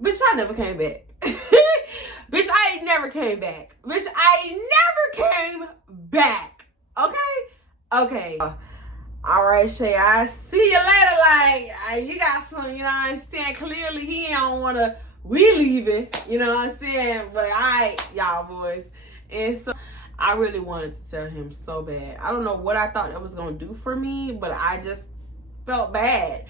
Bitch, I never came back. Bitch, I ain't never came back. Bitch, I ain't never came back. Okay? All right, Shaye, I see you later. Like, you got some, you know what I'm saying? Clearly, he don't want to leave it, you know what I'm saying? But all right, y'all boys. And so, I really wanted to tell him so bad. I don't know what I thought that was going to do for me, but I just felt bad.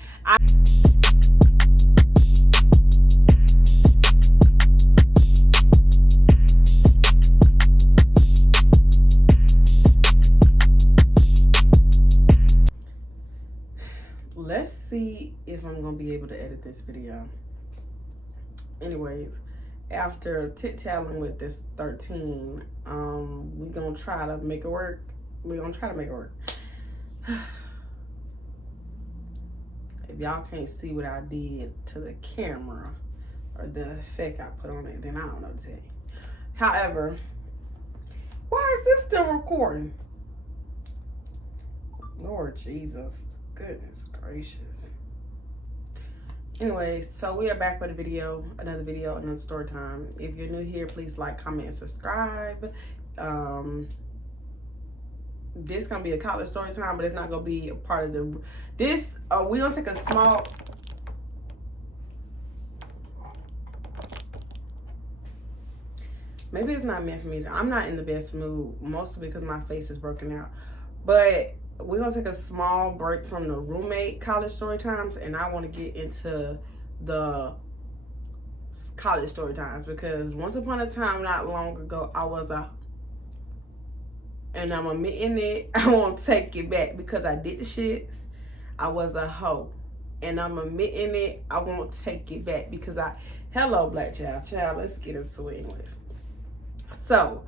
Let's see if I'm gonna be able to edit this video. Anyways, after tit-taling with this 13, we gonna try to make it work. If y'all can't see what I did to the camera or the effect I put on it, then I don't know what to tell you. However, why is this still recording? Lord Jesus, goodness gracious. Anyway, so we are back with another story time. If you're new here, please like, comment, and subscribe. This gonna be a college story time, but it's not gonna be a part of the we gonna take a small maybe it's not meant for me. I'm not in the best mood, mostly because my face is broken out. But we're gonna take a small break from the roommate college story times, and I want to get into the college story times, because once upon a time, not long ago, I was and I'm admitting it, I won't take it back because I did the shits. I was a hoe, and I'm admitting it, I won't take it back because hello, black child, let's get into it anyways. So,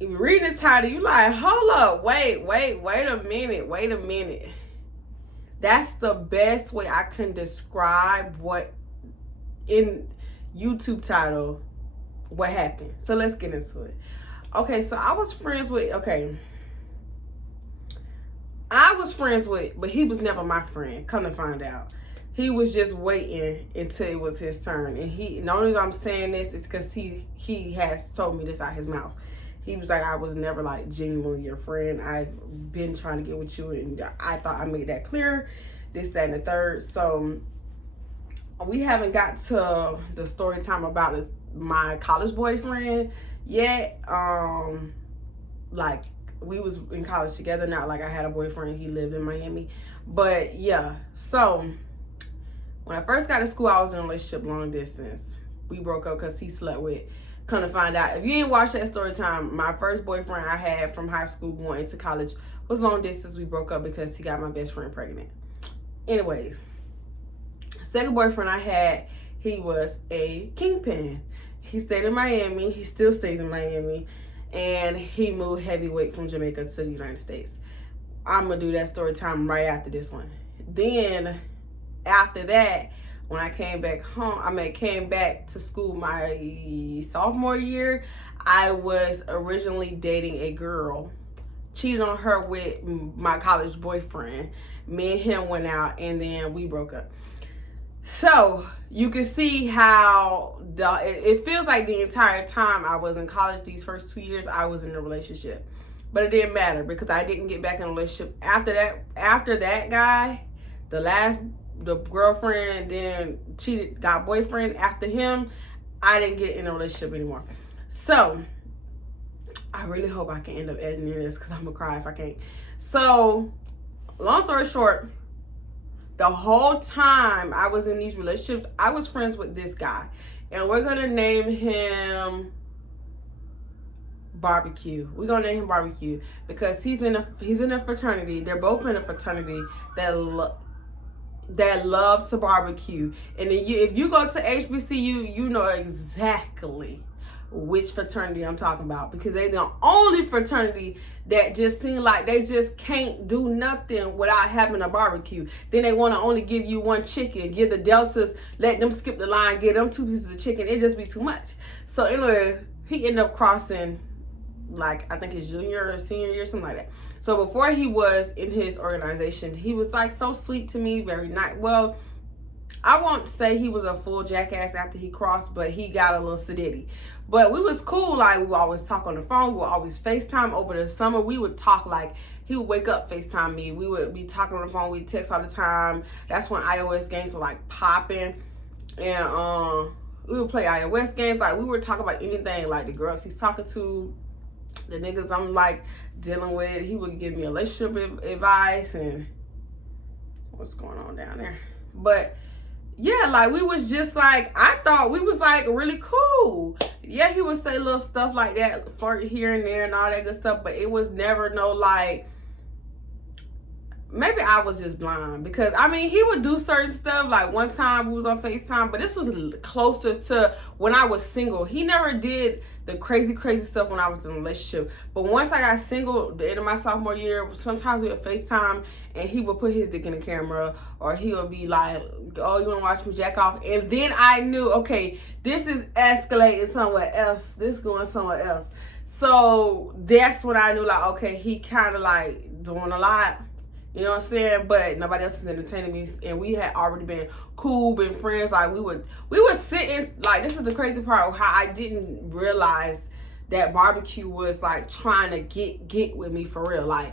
if you're reading the title, you like, hold up, wait a minute. That's the best way I can describe what in YouTube title, what happened. So let's get into it. Okay, so I was friends with, but he was never my friend. Come to find out, he was just waiting until it was his turn. And the only reason I'm saying this is because he has told me this out his mouth. He was like, I was never like genuinely your friend. I've been trying to get with you, and I thought I made that clear. This, that, and the third. So we haven't got to the story time about my college boyfriend yet. Like, we was in college together, not like I had a boyfriend. He lived in Miami. But yeah, so when I first got to school, I was in a relationship long distance. We broke up because he slept with. Come to find out, if you didn't watch that story time, my first boyfriend I had from high school going into college was long distance. We broke up because he got my best friend pregnant. Anyways, second boyfriend I had, he was a kingpin. He stayed in Miami. He still stays in Miami. And he moved heavyweight from Jamaica to the United States. I'm going to do that story time right after this one. Then, after that, when I came back home, came back to school my sophomore year, I was originally dating a girl. Cheated on her with my college boyfriend. Me and him went out, and then we broke up. So, you can see how it feels like the entire time I was in college, these first 2 years, I was in a relationship. But it didn't matter because I didn't get back in a relationship. After that guy, the girlfriend then cheated, got boyfriend. After him, I didn't get in a relationship anymore. So, I really hope I can end up editing this because I'm going to cry if I can't. So, long story short, the whole time I was in these relationships, I was friends with this guy. And we're going to name him Barbecue. We're going to name him Barbecue because he's in a fraternity. They're both in a fraternity that loves to barbecue. And if you go to HBCU, you know exactly which fraternity I'm talking about, because they're the only fraternity that just seem like they just can't do nothing without having a barbecue. Then they want to only give you one chicken, give the deltas, let them skip the line, give them 2 pieces of chicken. It just be too much. So anyway, he ended up crossing, like, I think his junior or senior year, something like that. So before he was in his organization, he was like so sweet to me, very nice. Well, I won't say he was a full jackass after he crossed, but he got a little sedity. But we was cool. Like, we would always talk on the phone. We would always FaceTime. Over the summer, we would talk. Like, he would wake up, FaceTime me. We would be talking on the phone. We'd text all the time. That's when iOS games were like popping. And we would play iOS games. Like, we would talk about anything. Like, the girls he's talking to, the niggas I'm like dealing with. He would give me relationship advice and what's going on down there. But yeah, like, we was just like, I thought we was like really cool. Yeah, he would say little stuff like that, flirt here and there and all that good stuff, but it was never no like, maybe I was just blind, because I mean, he would do certain stuff. Like, one time we was on FaceTime, but this was closer to when I was single. He never did the crazy stuff when I was in a relationship. But once I got single, the end of my sophomore year, sometimes we would FaceTime and he would put his dick in the camera, or he would be like, oh, you want to watch me jack off? And then I knew, okay, this is escalating somewhere else. This is going somewhere else. So that's when I knew, like, okay, he kind of like doing a lot. You know what I'm saying? But nobody else is entertaining me, and we had already been cool, been friends. Like, we would sit in, like, this is the crazy part of how I didn't realize that barbecue was like trying to get with me for real, like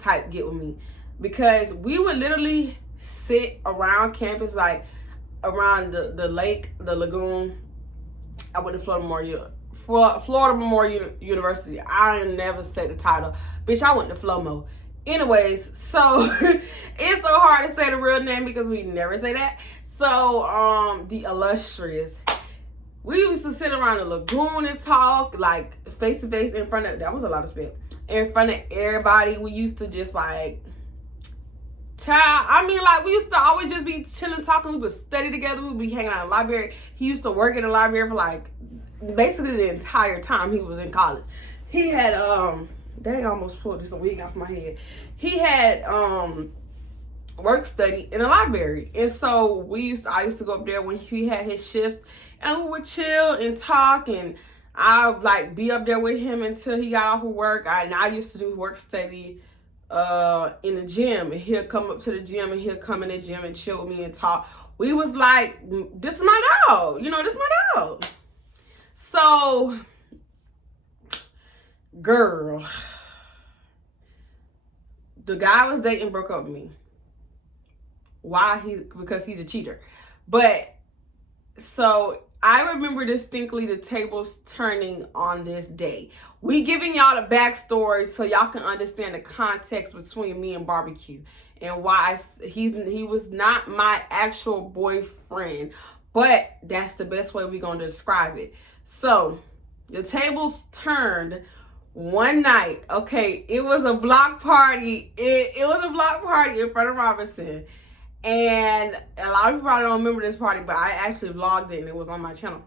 type get with me, because we would literally sit around campus, like around the lake, the lagoon. I went to Florida Memorial University. I never said the title, bitch. I went to FLOMO. Anyways, so it's so hard to say the real name because we never say that. So the illustrious, we used to sit around the lagoon and talk, like, face to face in front of, that was a lot of spit, in front of everybody. We used to just like, child, I mean, like, we used to always just be chilling, talking. We would study together. We would be hanging out in the library. He used to work in the library for like basically the entire time he was in college. He had dang, I almost pulled this wig off my head. He had work study in the library, and so I used to go up there when he had his shift, and we would chill and talk, and I would like be up there with him until he got off of work. I used to do work study in the gym, and he'll come up to the gym, and he'll come in the gym and chill with me and talk. We was like, this is my dog, you know, this is my dog. So, girl, the guy I was dating broke up with me. Why? Because he's a cheater. But so I remember distinctly the tables turning on this day. We giving y'all the backstory so y'all can understand the context between me and barbecue and why he was not my actual boyfriend, but that's the best way we're gonna describe it. So the tables turned one night. Okay, it was a block party. It was a block party in front of Robinson. And a lot of people probably don't remember this party, but I actually vlogged it and it was on my channel.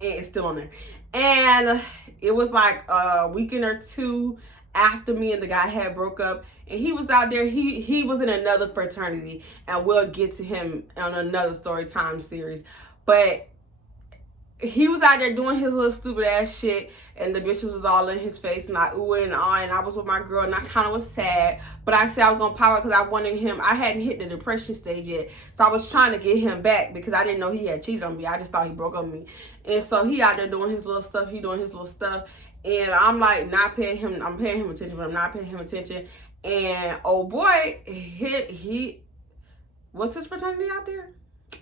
And it's still on there. And it was like a weekend or two after me and the guy had broke up. And he was out there. He was in another fraternity. And we'll get to him on another Storytime series. But he was out there doing his little stupid ass shit, and the bitch was all in his face, and I ooh and ah, and I was with my girl, and I kind of was sad, but I said I was gonna pop out because I wanted him. I hadn't hit the depression stage yet, so I was trying to get him back because I didn't know he had cheated on me. I just thought he broke up with me, and so he out there doing his little stuff. He doing his little stuff, and I'm like not paying him. I'm paying him attention, but I'm not paying him attention. And oh boy, he what's his fraternity out there?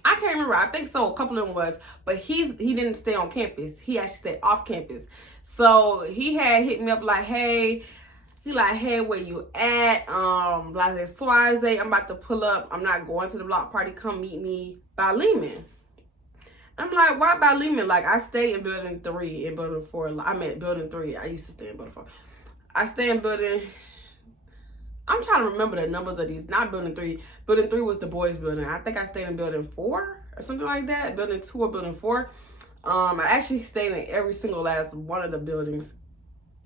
I can't remember. I think so. A couple of them was, but he didn't stay on campus. He actually stayed off campus. So he had hit me up like, hey, where you at? Blase Suaze, I'm about to pull up. I'm not going to the block party. Come meet me by Lehman. I'm like, why by Lehman? Like, I stay in building 3 and building 4. I'm at building 3. I used to stay in building 4. I stay in building, I'm trying to remember the numbers of these. Not building 3. Building 3 was the boys' building. I think I stayed in building 4 or something like that. Building 2 or building 4. I actually stayed in every single last one of the buildings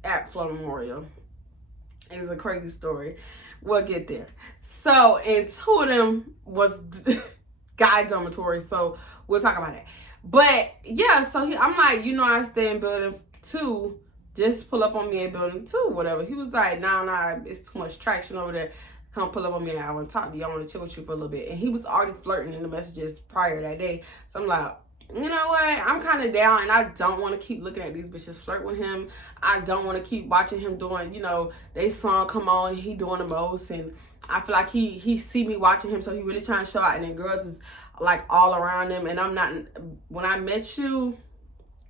at Florida Memorial. It's a crazy story. We'll get there. So, and 2 of them was guy dormitory. So we'll talk about that. But yeah, so I'm like, you know, I stay in building 2. Just pull up on me at building 2, whatever. He was like, nah, it's too much traction over there. come pull up on me and I want to talk to you. I want to chill with you for a little bit. And he was already flirting in the messages prior that day. So I'm like, you know what? I'm kind of down, and I don't want to keep looking at these bitches flirt with him. I don't want to keep watching him doing, you know, they song come on, he doing the most, and I feel like he see me watching him, so he really trying to show out, and then girls is like all around him, and I'm not. When I met you,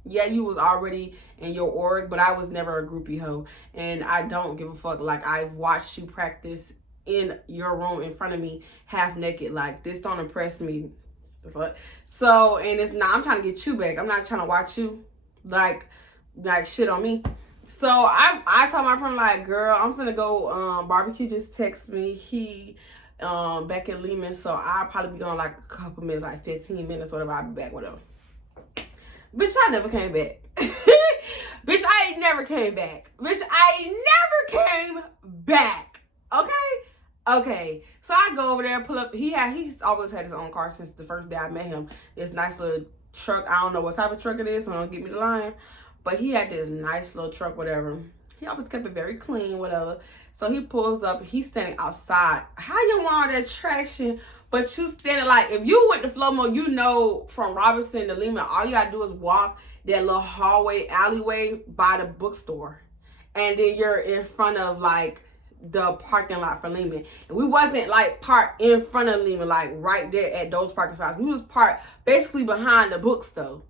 yeah, you was already in your org, but I was never a groupie hoe, and I don't give a fuck. Like, I've watched you practice in your room in front of me, half naked. Like, this don't impress me. The fuck. So, and it's not. I'm trying to get you back. I'm not trying to watch you like shit on me. So I told my friend, like, girl, I'm finna go barbecue. Just text me. He back in Lehman, so I'll probably be gone like a couple minutes, like 15 minutes, whatever. I'll be back, whatever. Bitch, I never came back. Bitch, I ain't never came back. Bitch, I ain't never came back. Okay. So I go over there, pull up. He's always had his own car since the first day I met him. This nice little truck. I don't know what type of truck it is, so don't get me the line. But he had this nice little truck, whatever. He always kept it very clean, whatever. So he pulls up. He's standing outside. How you want all that traction, but you standing like, if you went to Flomo, you know, from Robinson to Lehman, all you gotta do is walk that little hallway, alleyway by the bookstore. And then you're in front of like the parking lot for Lehman. And we wasn't like parked in front of Lehman, like right there at those parking spots. We was parked basically behind the bookstore.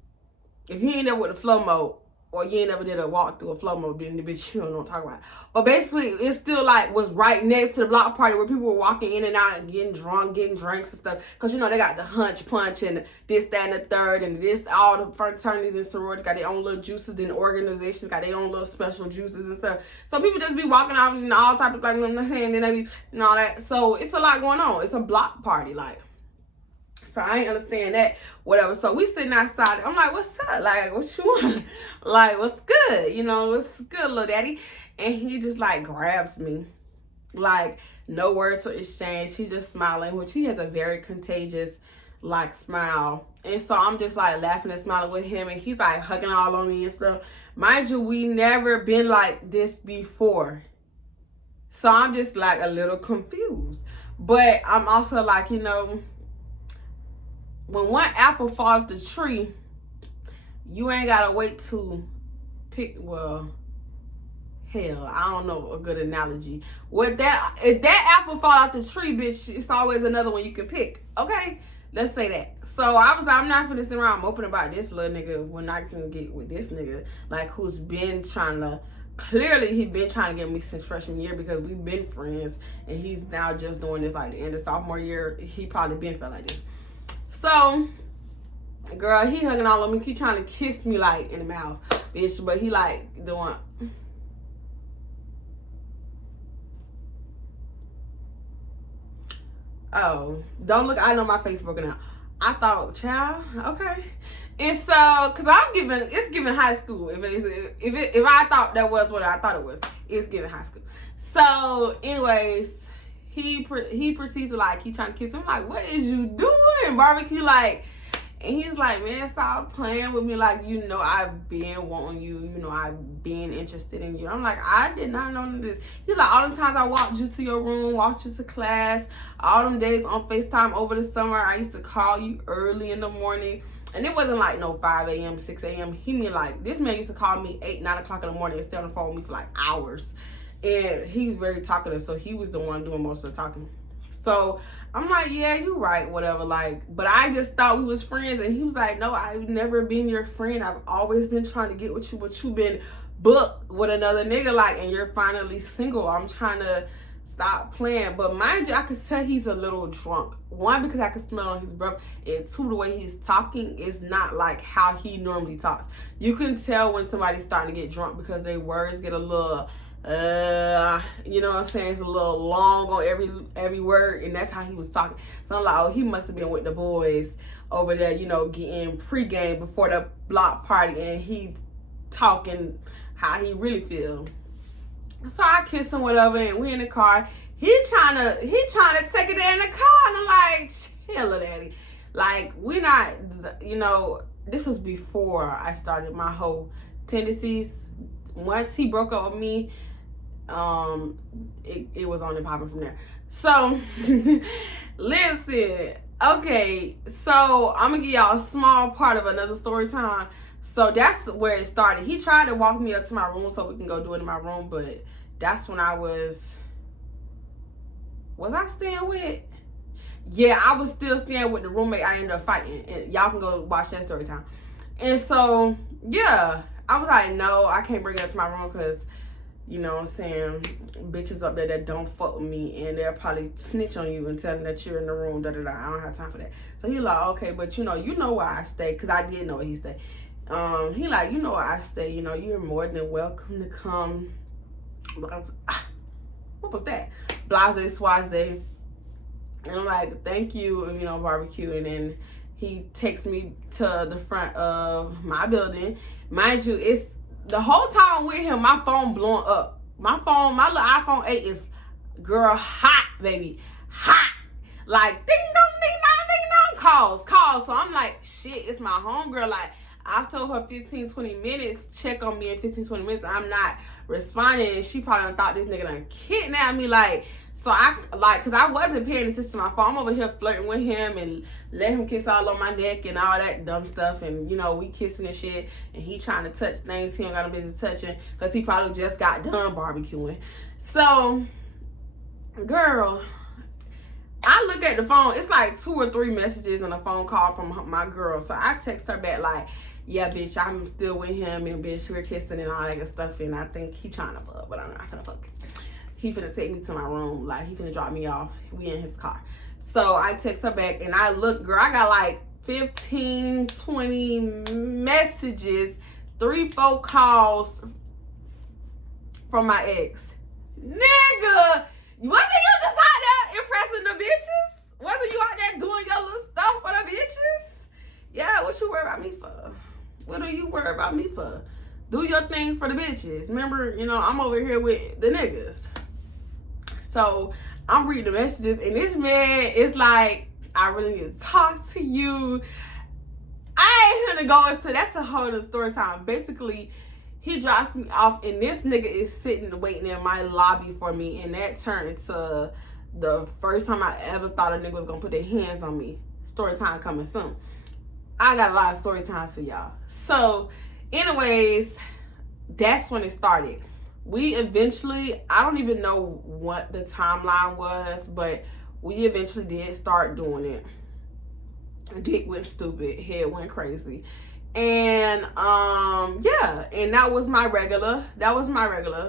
If you ain't there with the flow mode, or you ain't never did a walk through a flow mode, then the bitch, you don't know what I'm talking about. But basically, it still like was right next to the block party where people were walking in and out and getting drunk, getting drinks and stuff. Cause you know they got the hunch punch and this, that, and the third, and this, all the fraternities and sororities got their own little juices. Then organizations got their own little special juices and stuff. So people just be walking out and all type of like, and then they be and all that. So it's a lot going on. It's a block party, like. So I ain't understand that, whatever. So we sitting outside. I'm like, what's up? Like, what you want? Like, what's good? You know, what's good, little daddy? And he just like grabs me. Like, no words to exchange. He just smiling, which he has a very contagious like smile. And so I'm just like laughing and smiling with him. And he's like hugging all on me and stuff. Mind you, we never been like this before. So I'm just like a little confused. But I'm also like, you know, when one apple falls off the tree, you ain't gotta wait to pick. Well, hell, I don't know a good analogy. If that apple fall off the tree, bitch, it's always another one you can pick. Okay, let's say that. So I'm not finna sit around moping about this little nigga when I can get with this nigga, like, who's been trying to. Clearly, he been trying to get me since freshman year because we've been friends, and he's now just doing this like the end of sophomore year. He probably been felt like this. So, girl, he hugging all of me. He trying to kiss me like in the mouth, bitch. But he like doing. Oh, don't look. I know my face broken out. I thought, child, okay. And so, cause it's giving high school. If I thought that was what I thought it was, it's giving high school. So, anyways. He proceeds to like, he trying to kiss me. I'm like, what is you doing, barbecue? Like, and he's like, man, stop playing with me. Like, you know, I've been wanting you. You know, I've been interested in you. I'm like, I did not know this. He's like, all the times I walked you to your room, walked you to class, all them days on FaceTime over the summer, I used to call you early in the morning. And it wasn't like no 5 a.m., 6 a.m. He mean like, this man used to call me 8, 9 o'clock in the morning and stay on the phone with me for like hours. And he's very talkative, so he was the one doing most of the talking. So I'm like, yeah, you right, whatever. Like, but I just thought we was friends. And he was like, no, I've never been your friend. I've always been trying to get with you, but you've been booked with another nigga, like, and you're finally single. I'm trying to stop playing. But mind you, I could tell he's a little drunk. One, because I could smell on his breath. And two, the way he's talking is not like how he normally talks. You can tell when somebody's starting to get drunk because their words get a little you know what I'm saying, it's a little long on every word, and that's how he was talking. So I'm like, oh, he must have been with the boys over there, you know, getting pregame before the block party, and he talking how he really feel. So I kiss him, whatever, and we in the car. He trying to take it there in the car, and I'm like, chill, daddy. Like, we not, you know, this was before I started my whole tendencies. Once he broke up with me, it was on and popping from there. So, listen. Okay, so I'm gonna give y'all a small part of another story time. So that's where it started. He tried to walk me up to my room so we can go do it in my room, but that's when I was I staying with? Yeah, I was still staying with the roommate I ended up fighting. And y'all can go watch that story time. And so, yeah, I was like, no, I can't bring it up to my room because, you know what I'm saying, bitches up there that don't fuck with me and they'll probably snitch on you and tell them that you're in the room, I don't have time for that. So he like, okay, but you know where I stay, because I did know where he stayed. He like, you know where I stay, you're more than welcome to come. What was that? Blase Swaze. And I'm like, thank you, barbecue. And then he takes me to the front of my building. Mind you, it's the whole time with him, my phone blowing up. My little iPhone 8 is, girl, hot, baby. Hot. Like, ding dong, ding dong, ding dong. Calls. So I'm like, shit, it's my homegirl. Like, I've told her 15, 20 minutes, check on me in 15, 20 minutes. I'm not responding. And she probably thought this nigga done kidnapped me. Like, so because I wasn't paying attention to my phone. I'm over here flirting with him and let him kiss all on my neck and all that dumb stuff. And, we kissing and shit. And he trying to touch things he ain't got no business touching because he probably just got done barbecuing. So, girl, I look at the phone. It's like 2 or 3 messages and a phone call from my girl. So I text her back like, yeah, bitch, I'm still with him. And, bitch, we're kissing and all that good stuff. And I think he trying to fuck, but I'm not gonna fuck. He finna take me to my room. Like, he finna drop me off. We in his car. So I text her back and I look, girl, I got like 15, 20 messages, 3, 4 calls from my ex. Nigga, wasn't you just out there impressing the bitches? Wasn't you out there doing your little stuff for the bitches? Yeah, what you worry about me for? What do you worry about me for? Do your thing for the bitches. Remember, I'm over here with the niggas. So I'm reading the messages and this man is like, I really need to talk to you. I ain't gonna go into, that's a whole other story time. Basically, he drops me off and this nigga is sitting waiting in my lobby for me, and that turned into the first time I ever thought a nigga was gonna put their hands on me. Story time coming soon. I got a lot of story times for y'all. So anyways, that's when it started. We eventually, I don't even know what the timeline was, but we eventually did start doing it. Dick went stupid, head went crazy. And yeah, and that was my regular.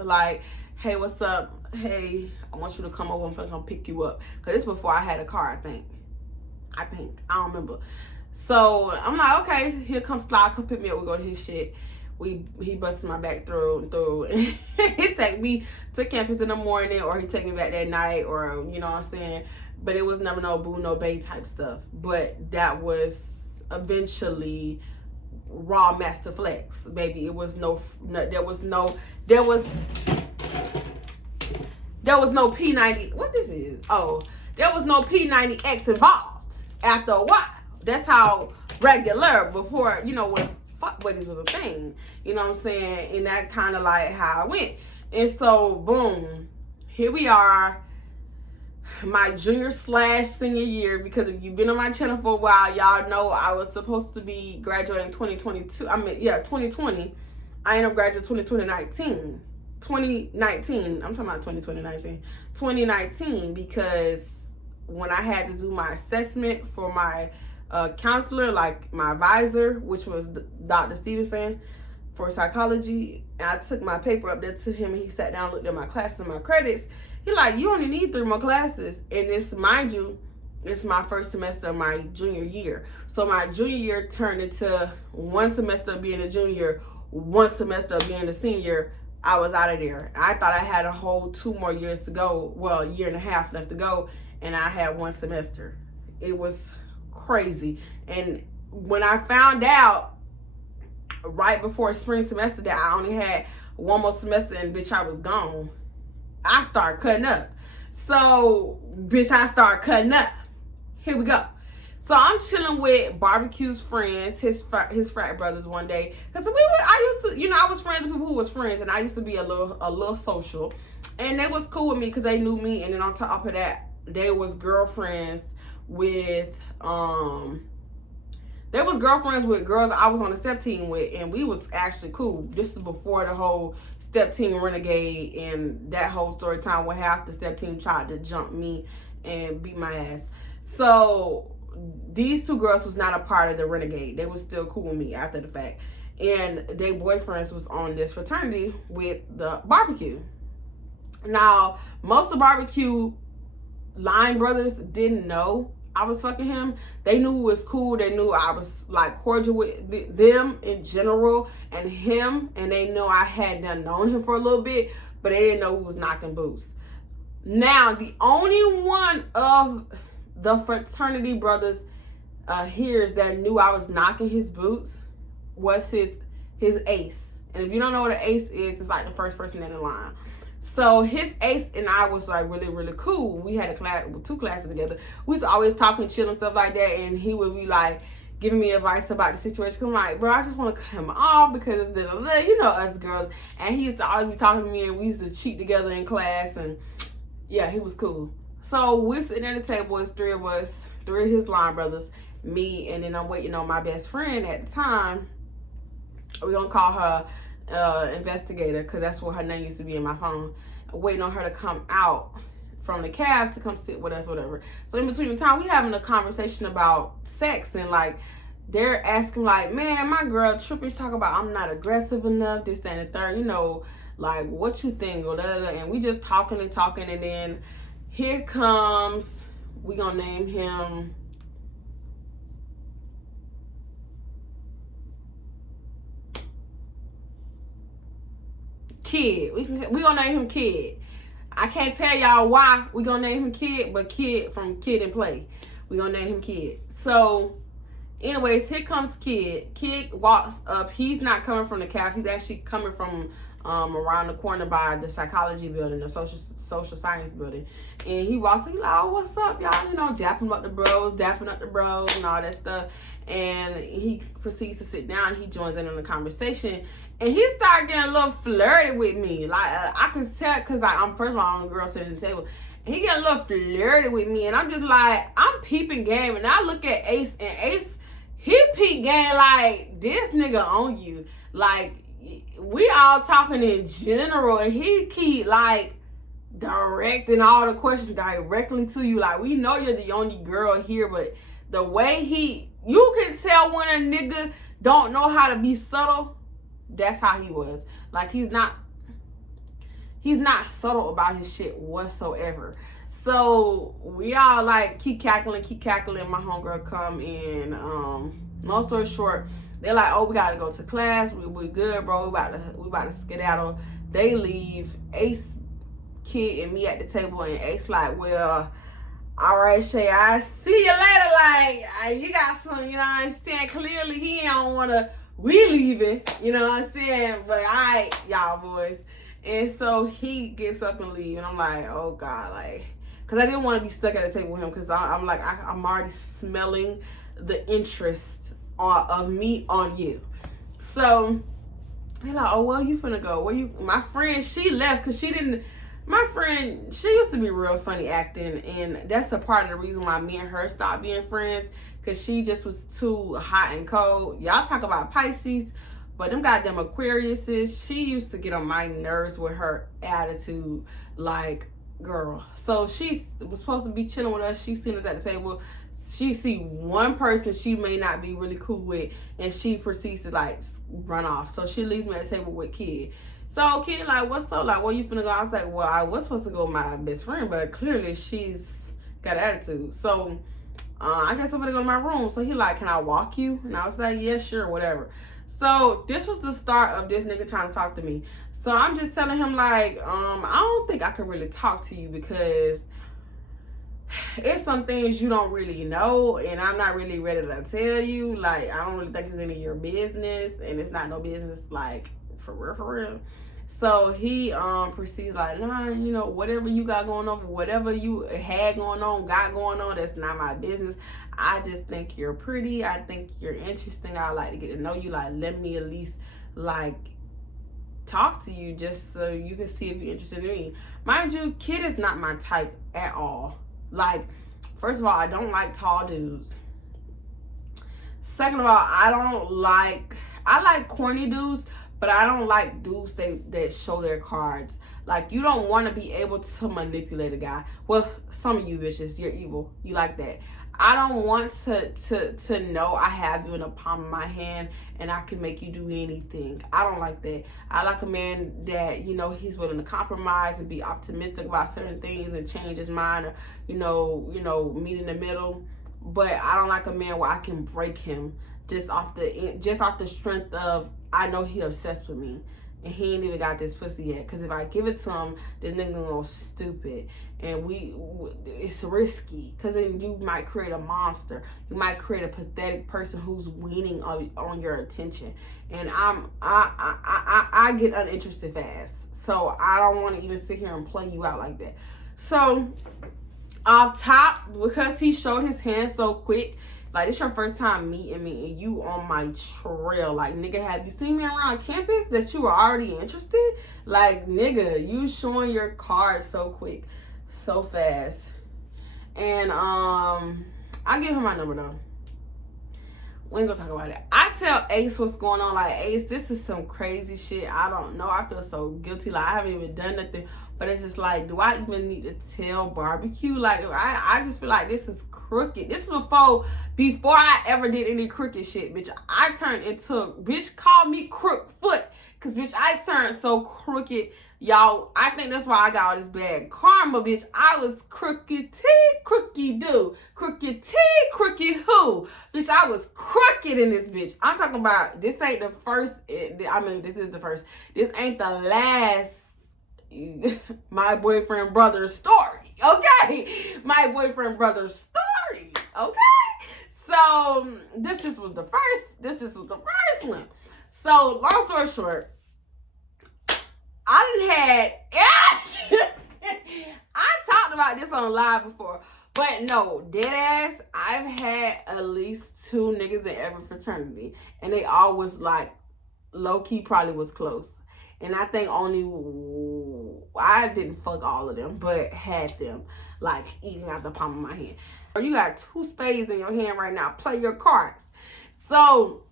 Like, hey, what's up? Hey, I want you to come over. I'm gonna come pick you up. Cause it's before I had a car, I think. I don't remember. So I'm like, okay, here comes Slide, come pick me up. We go to his shit. He busted my back through. He take me to campus in the morning, or he take me back that night, or you know what I'm saying. But it was never no boo, no bae type stuff. But that was eventually raw master flex, baby. It was there was no P90. What this is? Oh, there was no P90X involved. After a while, that's how regular before when fuck buddies was a thing. You know what I'm saying? And that kind of like how I went. And so boom, here we are. My junior/senior year, because if you've been on my channel for a while, y'all know I was supposed to be graduating 2022. 2020. I ended up graduating 2019. I'm talking about 2019, because when I had to do my assessment for my counselor, like my advisor, which was Dr. Stevenson for psychology, and I took my paper up there to him, and he sat down, looked at my classes and my credits. He like, you only need 3 more classes. And this, mind you, it's my first semester of my junior year. So my junior year turned into 1 semester of being a junior, 1 semester of being a senior. I was out of there. I thought I had a whole 2 more years to go. Well, 1.5 years left to go. And I had 1 semester. It was crazy. And when I found out right before spring semester that I only had 1 more semester and bitch, I was gone, I started cutting up. So, bitch, I started cutting up. Here we go. So I'm chilling with Barbecue's friends, his frat brothers one day. Cause I was friends with people who was friends, and I used to be a little social. And they was cool with me because they knew me. And then on top of that, they was girlfriends with they was girlfriends with girls I was on the step team with, and we was actually cool. This is before the whole step team renegade and that whole story time where half the step team tried to jump me and beat my ass. So these two girls was not a part of the renegade. They was still cool with me after the fact. And their boyfriends was on this fraternity with the barbecue. Now, most of the barbecue line brothers didn't know I was fucking him. They knew it was cool. They knew I was like cordial with them in general and him. And they know I had known him for a little bit, but they didn't know who was knocking boots. Now, the only one of the fraternity brothers hears that knew I was knocking his boots was his ace. And if you don't know what an ace is, it's like the first person in the line. So his ace and I was like really, really cool. We had a class, 2 classes together. We was always talking, chill and stuff like that. And he would be like giving me advice about the situation. I'm like, bro, I just want to cut him off because it's you know us girls. And he used to always be talking to me, and we used to cheat together in class. And yeah, he was cool. So we're sitting at the table. It's 3 of us, 3 of his line brothers, me, and then I'm waiting on my best friend at the time. We're gonna call her investigator, because that's what her name used to be in my phone. Waiting on her to come out from the cab to come sit with us, whatever. So in between the time, we having a conversation about sex, and like they're asking like, man, my girl tripping, talk about I'm not aggressive enough, this, that, and the third, you know, like what you think, or da, da, da. And we just talking, and then here comes, we gonna name him Kid. We gonna name him Kid. I can't tell y'all why we gonna name him Kid, but Kid from Kid and Play. We gonna name him Kid. So anyways, here comes Kid. Kid walks up. He's not coming from the caf. He's actually coming from around the corner by the psychology building, the social science building. And he walks in, he's like, oh, what's up, y'all? You know, dapping up the bros and all that stuff. And he proceeds to sit down. He joins in on the conversation. And he started getting a little flirty with me. Like, I can tell, because I'm, first of all, I'm the girl sitting at the table. And he getting a little flirty with me. And I'm just like, I'm peeping game. And I look at Ace, and Ace, he peep game like, this nigga on you. Like, we all talking in general. And he keep, like, directing all the questions directly to you. Like, we know you're the only girl here. But the way you can tell when a nigga don't know how to be subtle. That's how he was. Like, he's not subtle about his shit whatsoever. So we all like keep cackling. My homegirl come in. Long story short, they're like, oh, we gotta go to class. We good, bro. We about to skedaddle. They leave. Ace, Kid, and me at the table, and Ace like, well, all right, Shaye, I see you later. Like, you got some, you know what I'm saying? Clearly he don't wanna. We leaving, you know what I'm saying? But all right, y'all boys. And so he gets up and leaves. And I'm like, oh, God. Like, because I didn't want to be stuck at the table with him. Because I'm like, I'm already smelling the interest of me on you. So he's like, oh, well, you finna go. Where you? My friend, she left because she didn't. My friend, she used to be real funny acting. And that's a part of the reason why me and her stopped being friends. Because she just was too hot and cold. Y'all talk about Pisces, but them goddamn Aquariuses, she used to get on my nerves with her attitude. Like, girl. So she was supposed to be chilling with us. She seen us at the table. She see one person she may not be really cool with, and she proceeds to, like, run off. So she leaves me at the table with Kid. So Kid like, what's up? Like, where you finna go? I was like, well, I was supposed to go with my best friend, but clearly she's got an attitude. So I guess I'm gonna go to my room. So he like, can I walk you? And I was like, yeah, sure, whatever. So this was the start of this nigga trying to talk to me. So I'm just telling him like, I don't think I can really talk to you because it's some things you don't really know, and I'm not really ready to tell you. Like, I don't really think it's any of your business, and it's not no business, like, for real. So he proceeds like, nah, you know, whatever you got going on, whatever you had going on, got going on, that's not my business. I just think you're pretty. I think you're interesting. I like to get to know you. Like, let me at least, like, talk to you just so you can see if you're interested in me. Mind you, Kid is not my type at all. Like, first of all, I don't like tall dudes. Second of all, I like corny dudes, but I don't like dudes that show their cards. Like, you don't want to be able to manipulate a guy. Well, some of you bitches, you're evil. You like that. I don't want to know I have you in the palm of my hand and I can make you do anything. I don't like that. I like a man that, you know, he's willing to compromise and be optimistic about certain things and change his mind, or, you know, meet in the middle. But I don't like a man where I can break him just off the strength of, I know he obsessed with me and he ain't even got this pussy yet. Because if I give it to him, this nigga gonna go stupid. And it's risky. Because then you might create a monster. You might create a pathetic person who's weaning on your attention. And I get uninterested fast. So I don't want to even sit here and play you out like that. So off top, because he showed his hand so quick, like, it's your first time meeting me and you on my trail. Like, nigga, have you seen me around campus that you were already interested? Like, nigga, you showing your cards so quick, so fast. And I give him my number though. We ain't gonna talk about it. I tell Ace what's going on. Like, Ace, this is some crazy shit. I don't know. I feel so guilty. Like, I haven't even done nothing. But it's just like, do I even need to tell Barbecue? Like, I just feel like this is crooked. This is before I ever did any crooked shit, bitch. I turned into, bitch, call me Crookfoot. Because, bitch, I turned so crooked. Y'all, I think that's why I got all this bad karma, bitch. I was crooked T, crooky do. Crooked T, crooked who. Bitch, I was crooked in this bitch. I'm talking about, this ain't the first, I mean, this is the first. This ain't the last my boyfriend brother's story. Okay? My boyfriend brother's story. Okay? So, this just was the first one. So, long story short, I talked about this on live before, but no, dead ass, I've had at least 2 niggas in every fraternity, and they all was like, low-key probably was close. And I think I didn't fuck all of them, but had them, like, eating out the palm of my hand. You got 2 spades in your hand right now. Play your cards. So,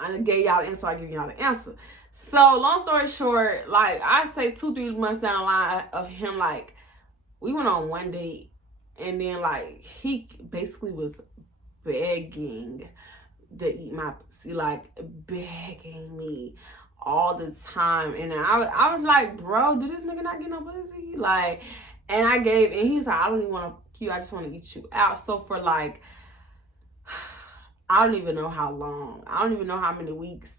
I done gave y'all the answer. I give y'all the answer. So, long story short, like, I say 2-3 months down the line of him, like, we went on one date. And then, like, he basically was begging to eat my pussy. Like, begging me all the time. And I was like, bro, did this nigga not get no pussy? Like, and he's like, I don't even want to fuck you, I just want to eat you out. So for like, I don't even know how long, I don't even know how many weeks,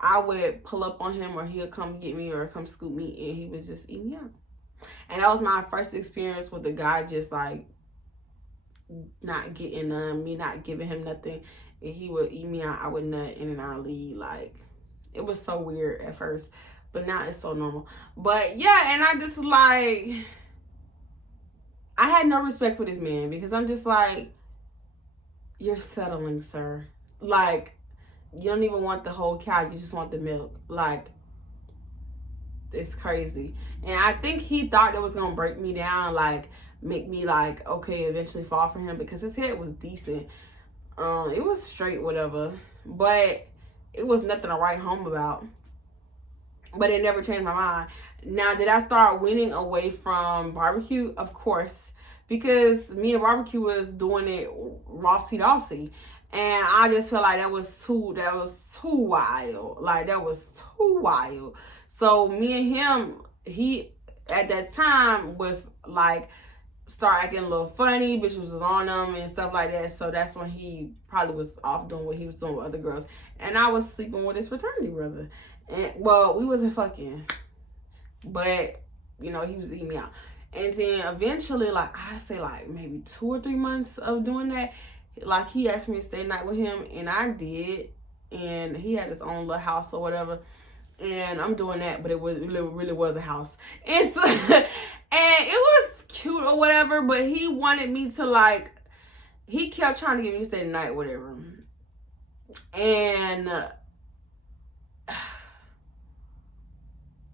I would pull up on him, or he'll come get me or come scoop me, and he was just eating me out. And that was my first experience with the guy just like not getting me not giving him nothing, and he would eat me out, I would nut, and then I'll leave. Like, it was so weird at first, but now it's so normal. But yeah, and I just like, I had no respect for this man, because I'm just like, you're settling, sir. Like, you don't even want the whole cow, you just want the milk. Like, it's crazy. And I think he thought it was gonna break me down, like make me like, okay, eventually fall for him, because his head was decent. It was straight, whatever, but it was nothing to write home about. But it never changed my mind. Now, did I start winning away from Barbecue? Of course, because me and Barbecue was doing it Rossi-Dossi. And I just felt like that was too wild. Like, that was too wild. So me and him, he at that time was like, start acting a little funny, bitches was on him and stuff like that. So that's when he probably was off doing what he was doing with other girls. And I was sleeping with his fraternity brother. And, well, we wasn't fucking, but, you know, he was eating me out. And then eventually, like, I say like maybe 2 or 3 months of doing that, like, he asked me to stay the night with him, and I did. And he had his own little house or whatever. And I'm doing that, but it really was a house. And so, and it was cute or whatever, but he wanted me to, like, he kept trying to get me to stay the night, whatever. And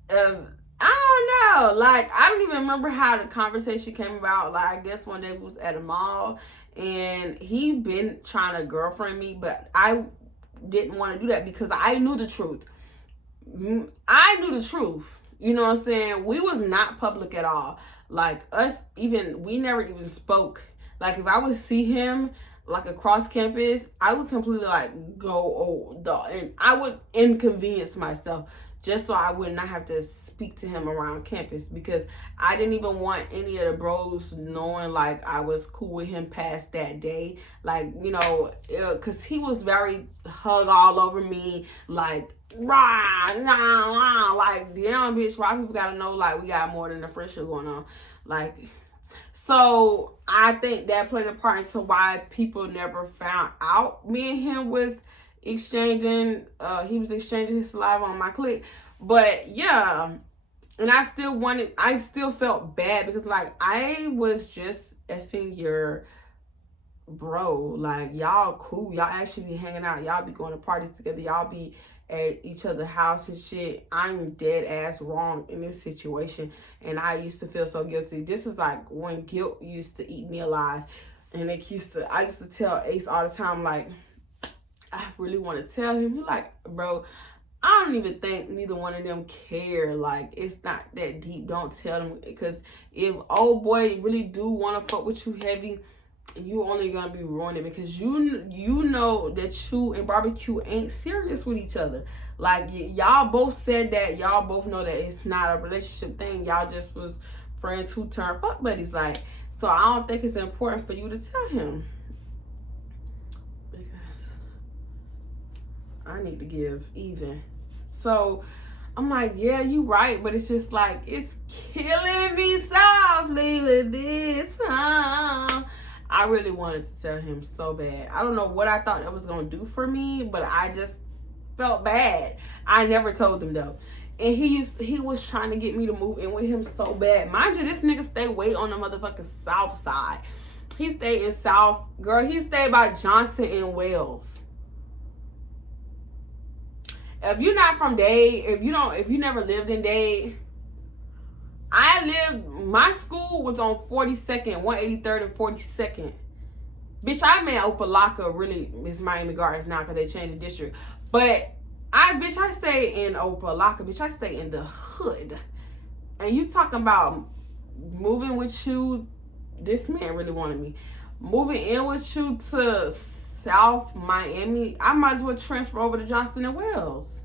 I don't Yeah, like I don't even remember how the conversation came about. Like I guess one day we was at a mall and he been trying to girlfriend me, but I didn't want to do that because I knew the truth. I knew the truth. You know what I'm saying? We was not public at all. Like us, even we never even spoke. Like if I would see him like across campus, I would completely like go and I would inconvenience myself just so I would not have to speak to him around campus because I didn't even want any of the bros knowing like I was cool with him past that day. Like, you know, because he was very hug all over me, like, rah, nah, nah, like, damn, bitch, why people gotta know, like, we got more than a friendship going on. Like, so I think that played a part into why people never found out me and him was exchanging, he was exchanging his saliva on my clit. But yeah, and I still felt bad because like I was just effing your bro. Like y'all cool, y'all actually be hanging out, y'all be going to parties together, y'all be at each other's house and shit. I'm dead ass wrong in this situation and I used to feel so guilty. This is like when guilt used to eat me alive. And I used to tell Ace all the time, like, I really want to tell him. He like, bro, I don't even think neither one of them care. Like, it's not that deep. Don't tell them. Because if old boy really do want to fuck with you heavy, you only gonna be ruining it because you know that you and barbecue ain't serious with each other. Like y'all both said that, y'all both know that it's not a relationship thing. Y'all just was friends who turned fuck buddies. Like, so I don't think it's important for you to tell him because I need to give even. So I'm like, yeah, you right, but it's just like it's killing me softly with this, huh? I really wanted to tell him so bad. I don't know what I thought that was going to do for me, but I just felt bad. I never told him though. And he was trying to get me to move in with him so bad. Mind you, this nigga stay way on the motherfucking south side. He stayed in South, girl, he stayed by Johnson and Wales. If you're not from Dade, if you never lived in Dade, my school was on 42nd, 183rd and 42nd. Bitch, I'm in Opelika, really, it's Miami Gardens now because they changed the district. But I stay in Opelika, bitch, I stay in the hood. And you talking about moving with you, this man really wanted me. Moving in with you to South Miami, I might as well transfer over to Johnson and Wales.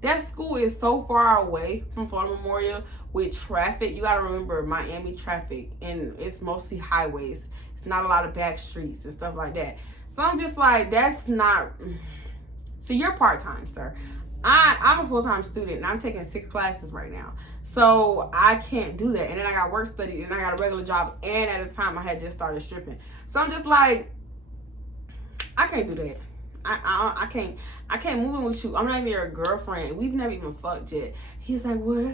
That school is so far away from Florida Memorial with traffic. You got to remember Miami traffic, and it's mostly highways. It's not a lot of back streets and stuff like that. So I'm just like, that's not... See, you're part-time, sir. I'm a full-time student, and I'm taking 6 classes right now. So I can't do that. And then I got work study, and I got a regular job, and at the time I had just started stripping. So I'm just like, I can't do that. I can't move in with you. I'm not even your girlfriend. We've never even fucked yet. He's like, well,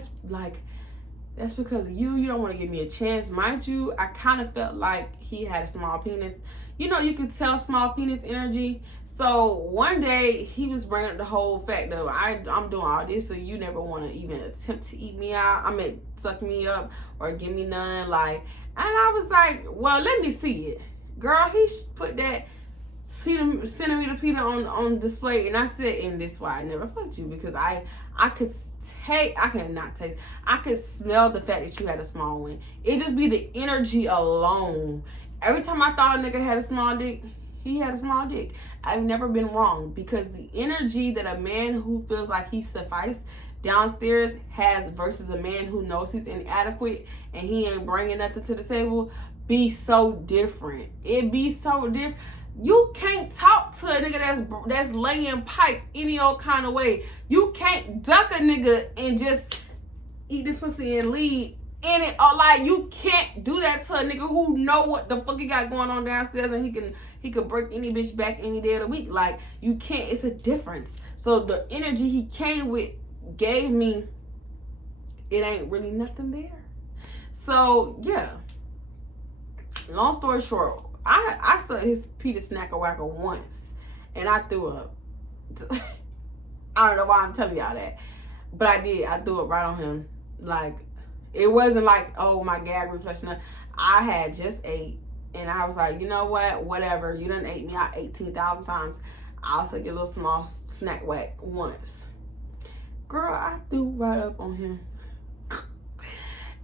that's because you don't want to give me a chance. Mind you, I kind of felt like he had a small penis. You know, you could tell small penis energy. So one day he was bringing up the whole fact that I'm doing all this, so you never want to even attempt to eat me out. I mean, suck me up or give me none. Like, and I was like, well, let me see it. Girl, he put that centimeter Peter on display, and I said, and this is why I never fucked you, because I could smell the fact that you had a small one. It just be the energy alone. Every time I thought a nigga had a small dick, he had a small dick. I've never been wrong, because the energy that a man who feels like he suffice downstairs has versus a man who knows he's inadequate and he ain't bringing nothing to the table be so different. It be so different. You can't talk to a nigga that's laying pipe any old kind of way. You can't duck a nigga and just eat this pussy and leave in it. Or like, you can't do that to a nigga who know what the fuck he got going on downstairs, and he could break any bitch back any day of the week. Like, you can't. It's a difference. So the energy he came with gave me, it ain't really nothing there. So yeah. Long story short, I saw his Peter Snacker Whacker once, and I threw up. I don't know why I'm telling y'all that, but I did. I threw up right on him. Like, It wasn't like, oh, my gag reflex. I had just ate, and I was like, you know what? Whatever. You done ate me out 18,000 times. I'll take a little small snack whack once. Girl, I threw right up on him.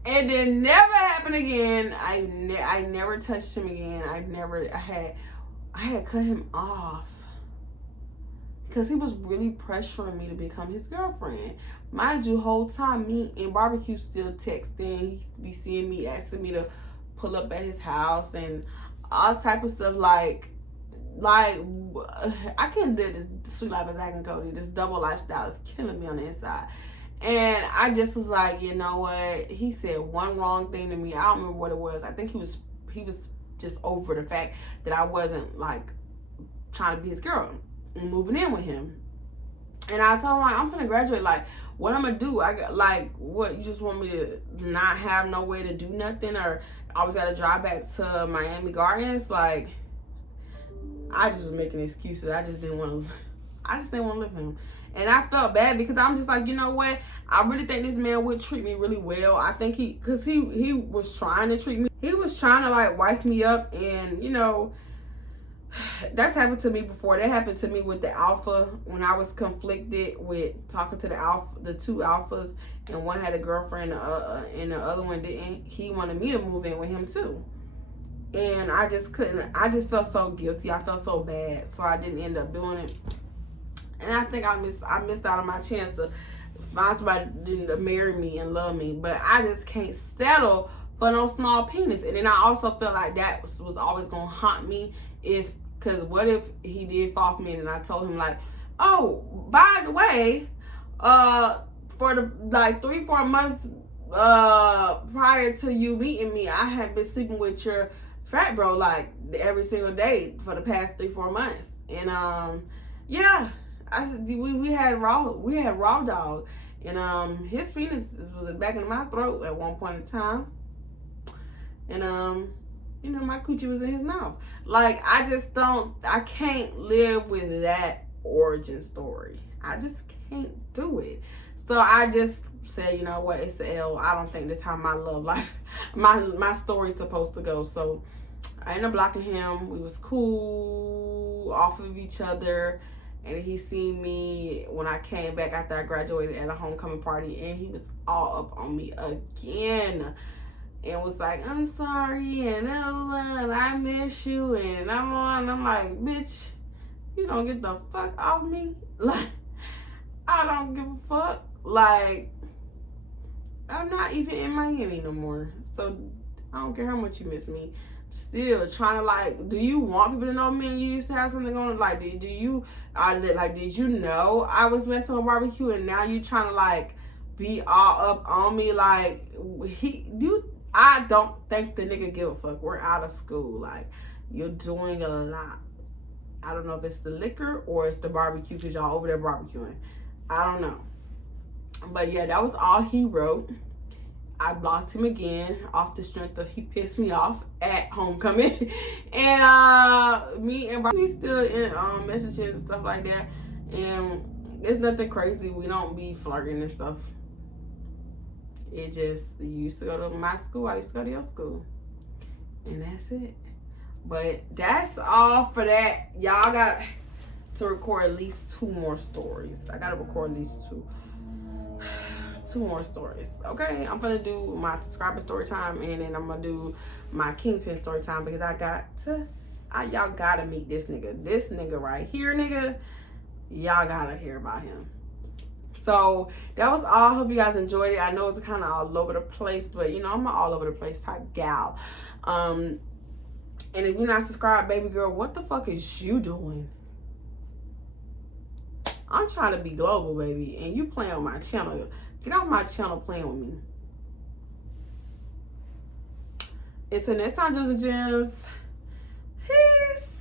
And it never happened again. I never touched him again. I had cut him off. Because he was really pressuring me to become his girlfriend. Mind you, whole time, me and Barbecue still texting. He be seeing me, asking me to pull up at his house and all type of stuff. Like I can't do this sweet life as I can go. This double lifestyle is killing me on the inside. And I just was like, you know what? He said one wrong thing to me. I don't remember what it was. I think he was just over the fact that I wasn't like trying to be his girl and moving in with him. And I told him, like, I'm gonna graduate. Like, what I'm gonna do? I got, like, what, you just want me to not have no way to do nothing, or I always gotta drive back to Miami Gardens? Like, I just was making excuses. I just didn't want to live with him. And I felt bad because I'm just like, you know what? I really think this man would treat me really well. I think because he was trying to treat me. He was trying to like wipe me up, and you know, that's happened to me before. That happened to me with the alpha when I was conflicted with talking to the two alphas, and one had a girlfriend and the other one didn't. He wanted me to move in with him too. And I just couldn't. I just felt so guilty. I felt so bad. So I didn't end up doing it. And I think I missed out on my chance to find somebody to marry me and love me. But I just can't settle for no small penis. And then I also felt like that was always going to haunt me. Because what if he did fall for me and I told him like, oh, by the way, for the like 3-4 months prior to you meeting me, I had been sleeping with your frat bro like every single day for the past 3-4 months. And yeah, I said we had raw dog, and his penis was back in my throat at one point in time, and you know, my coochie was in his mouth. Like, I can't live with that origin story. I just can't do it. So I just said, you know what, it's the L. I don't think this is how my love life, my story's supposed to go. So I ended up blocking him. We was cool off of each other. And he seen me when I came back after I graduated at a homecoming party, and he was all up on me again. And was like, I'm sorry, and I miss you, and I'm like, bitch, you don't get the fuck off me. Like, I don't give a fuck. Like, I'm not even in Miami no more. So I don't care how much you miss me. Still trying to like, do you want people to know me and you used to have something going on? Like, did you know I was messing with Barbecue, and now you trying to like be all up on me? Like, I don't think the nigga give a fuck. We're out of school. Like, you're doing a lot. I don't know if it's the liquor or it's the barbecue, because y'all over there barbecuing. I don't know. But yeah, that was all he wrote. I blocked him again off the strength of he pissed me off at homecoming. And me and Barbie still in messaging and stuff like that. And it's nothing crazy. We don't be flirting and stuff. It just, you used to go to my school, I used to go to your school. And that's it. But that's all for that. Y'all got to record at least 2 more stories. I got to record at least 2 more stories. Okay, I'm gonna do my subscriber story time, and then I'm gonna do my Kingpin story time, because y'all gotta meet this nigga right here, nigga. Y'all gotta hear about him. So that was all. Hope you guys enjoyed it. I know it's kind of all over the place, but you know, I'm an all over the place type gal. And if you're not subscribed, baby girl, what the fuck is you doing? I'm trying to be global, baby, and you playing on my channel. Get off my channel playing with me. Until next time, Jems. Peace.